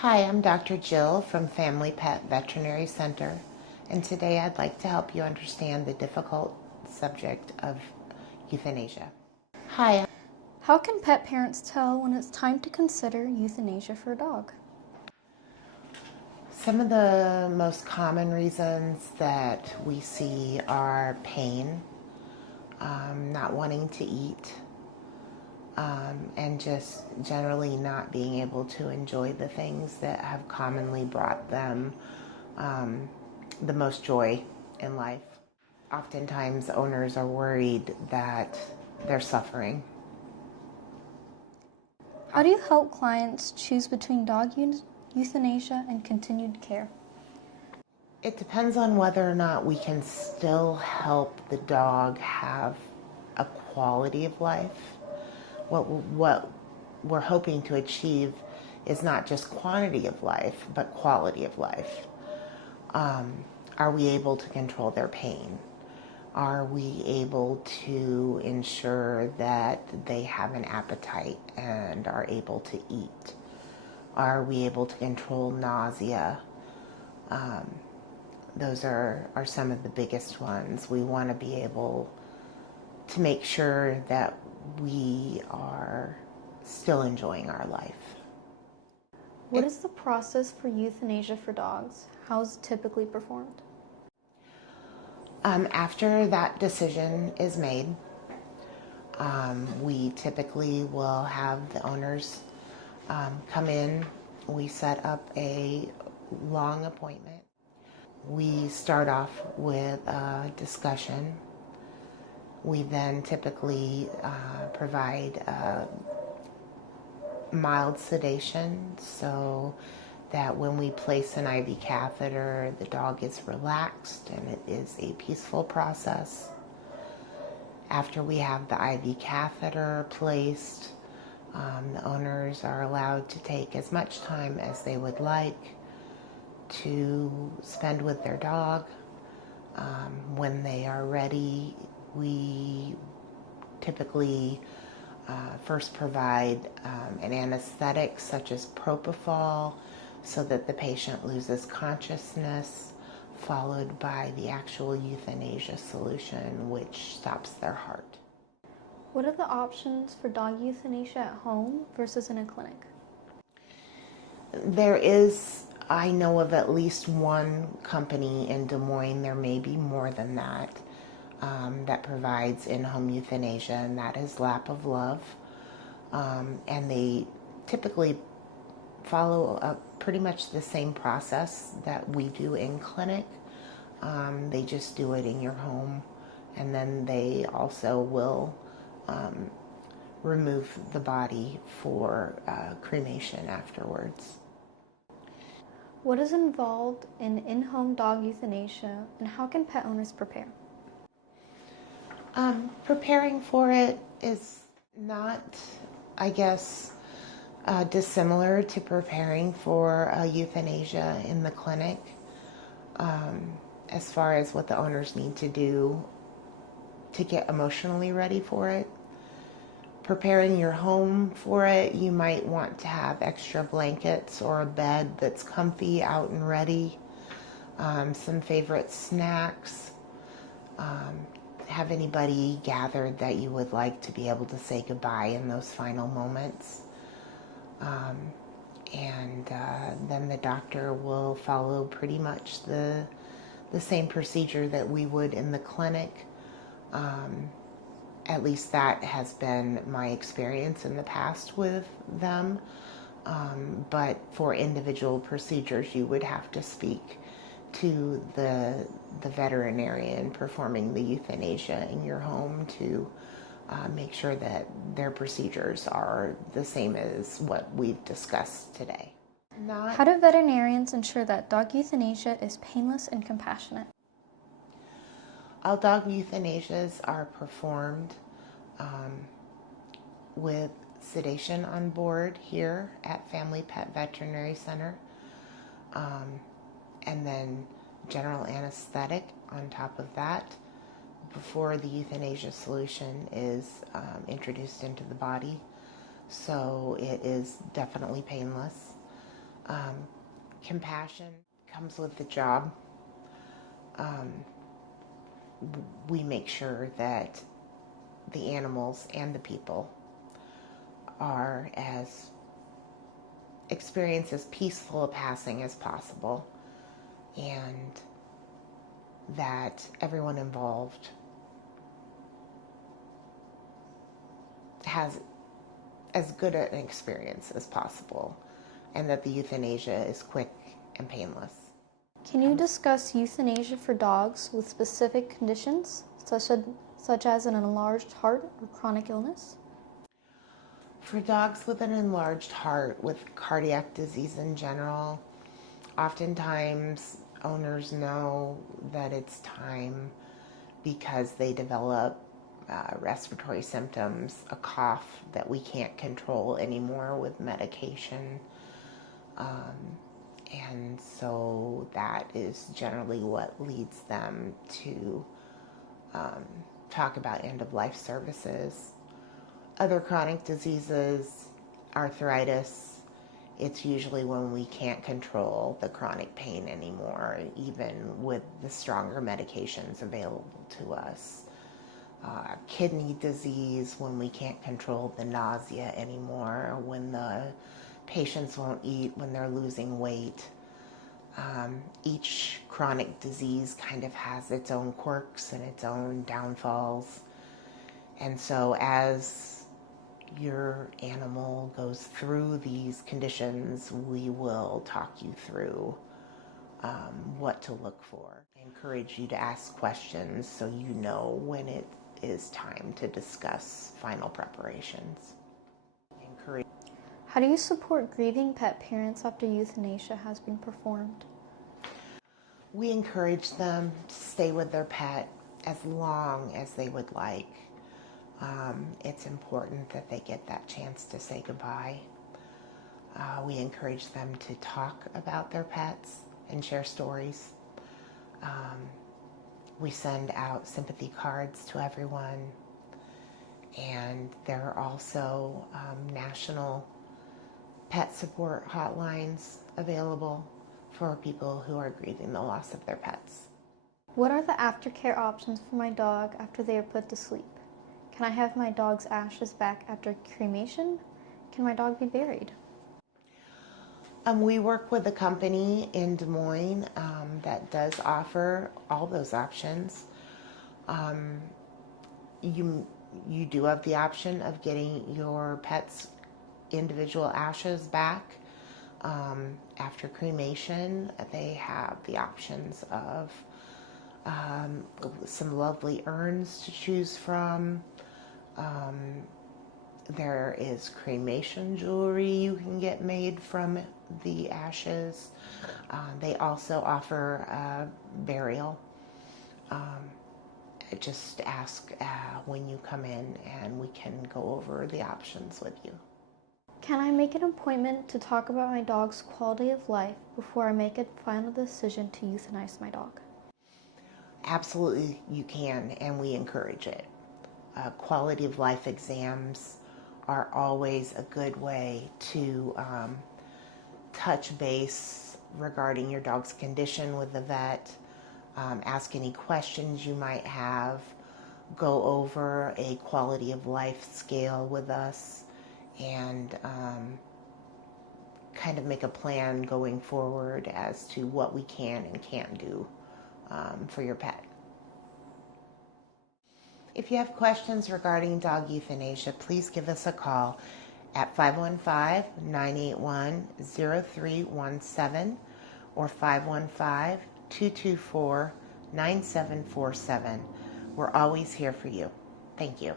Hi, I'm Dr. Jill from Family Pet Veterinary Center, and today I'd like to help you understand the difficult subject of euthanasia. Hi. How can pet parents tell when it's time to consider euthanasia for a dog? Some of the most common reasons that we see are pain, not wanting to eat, and just generally not being able to enjoy the things that have commonly brought them the most joy in life. Oftentimes, owners are worried that they're suffering. How do you help clients choose between dog euthanasia and continued care? It depends on whether or not we can still help the dog have a quality of life. What we're hoping to achieve is not just quantity of life, but quality of life. Are we able to control their pain? Are we able to ensure that they have an appetite and are able to eat? Are we able to control nausea? Those are some of the biggest ones. We want to be able to make sure that we are still enjoying our life. What is the process for euthanasia for dogs? How is it typically performed? After that decision is made, we typically will have the owners come in. We set up a long appointment. We start off with a discussion. We then typically provide mild sedation so that when we place an IV catheter, the dog is relaxed and it is a peaceful process. After we have the IV catheter placed, the owners are allowed to take as much time as they would like to spend with their dog. When they are ready, we typically first provide an anesthetic such as propofol so that the patient loses consciousness, followed by the actual euthanasia solution, which stops their heart. What are the options for dog euthanasia at home versus in a clinic? There is, I know of at least one company in Des Moines, there may be more than that, that provides in-home euthanasia, and that is Lap of Love. And they typically follow up pretty much the same process that we do in clinic. They just do it in your home, and then they also will remove the body for cremation afterwards. What is involved in in-home dog euthanasia, and how can pet owners prepare? Preparing for it is not, I guess, dissimilar to preparing for euthanasia in the clinic. As far as what the owners need to do to get emotionally ready for it. Preparing your home for it, you might want to have extra blankets or a bed that's comfy out and ready, some favorite snacks, have anybody gathered that you would like to be able to say goodbye in those final moments. Then the doctor will follow pretty much the same procedure that we would in the clinic. At least that has been my experience in the past with them. But for individual procedures, you would have to speak to the veterinarian performing the euthanasia in your home to make sure that their procedures are the same as what we've discussed today. How do veterinarians ensure that dog euthanasia is painless and compassionate? All dog euthanasias are performed with sedation on board here at Family Pet Veterinary Center, and then general anesthetic on top of that before the euthanasia solution is introduced into the body. So it is definitely painless. compassion comes with the job. We make sure that the animals and the people are as experience as peaceful a passing as possible, and that everyone involved has as good an experience as possible, and that the euthanasia is quick and painless. Can you discuss euthanasia for dogs with specific conditions, such as an enlarged heart or chronic illness? For dogs with an enlarged heart, with cardiac disease in general, oftentimes owners know that it's time because they develop respiratory symptoms, a cough that we can't control anymore with medication. And so that is generally what leads them to talk about end-of-life services. Other chronic diseases, arthritis, it's usually when we can't control the chronic pain anymore, even with the stronger medications available to us. Kidney disease, when we can't control the nausea anymore, when the patients won't eat, when they're losing weight. Each chronic disease kind of has its own quirks and its own downfalls. And so as your animal goes through these conditions, we will talk you through what to look for. I encourage you to ask questions so you know when it is time to discuss final preparations. How do you support grieving pet parents after euthanasia has been performed? We encourage them to stay with their pet as long as they would like. It's important that they get that chance to say goodbye. We encourage them to talk about their pets and share stories. We send out sympathy cards to everyone. And there are also national pet support hotlines available for people who are grieving the loss of their pets. What are the aftercare options for my dog after they are put to sleep? Can I have my dog's ashes back after cremation? Can my dog be buried? We work with a company in Des Moines that does offer all those options. You do have the option of getting your pet's individual ashes back. After cremation, they have the options of some lovely urns to choose from. There is cremation jewelry you can get made from the ashes. They also offer burial. Just ask when you come in and we can go over the options with you. Can I make an appointment to talk about my dog's quality of life before I make a final decision to euthanize my dog? Absolutely, you can, and we encourage it. Quality of life exams are always a good way to touch base regarding your dog's condition with the vet, ask any questions you might have, go over a quality of life scale with us, and kind of make a plan going forward as to what we can and can't do for your pet. If you have questions regarding dog euthanasia, please give us a call at 515-981-0317 or 515-224-9747. We're always here for you. Thank you.